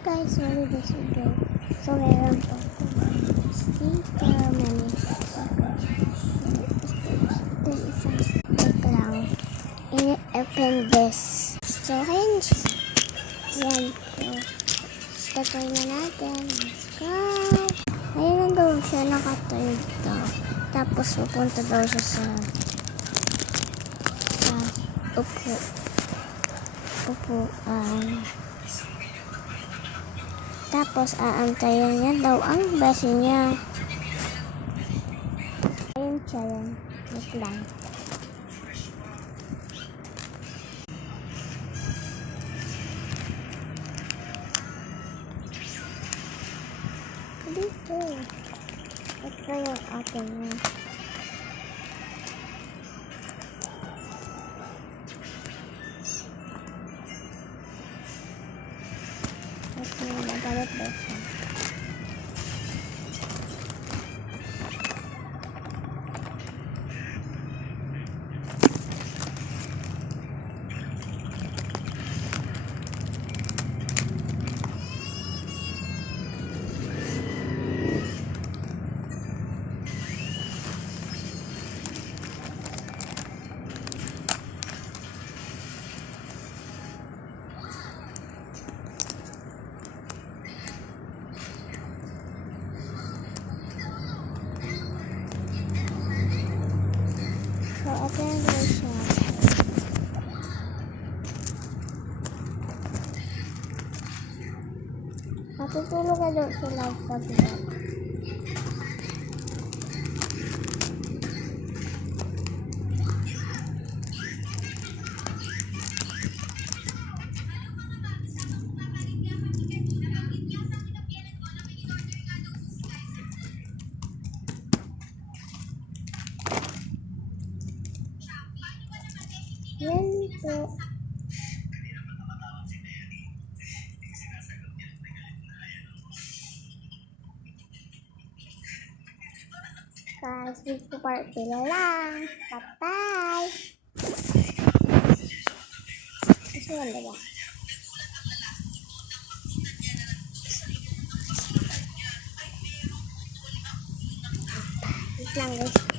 guys, sorry this video. So meron po ako sticker, mani sticker. Ito isang sticker lang. I-open this. So ayun siya. Yan po. Tatry na natin. Let's go. Ayun na daw siya, nakatayo dito. Tapos pupunta daw siya sa upuan. Tapos aantayan niya daw ang base niya. Ayun siya yan. Wait lang. Dito. Ito yung atin niya. Ito yung nagalit ba siya. So, ito yung siya. Matutulog ka doon sa live sa vlog. Yan po. Guys, dito part sila lang. Bye-bye! Gusto mo ba? Wait lang guys.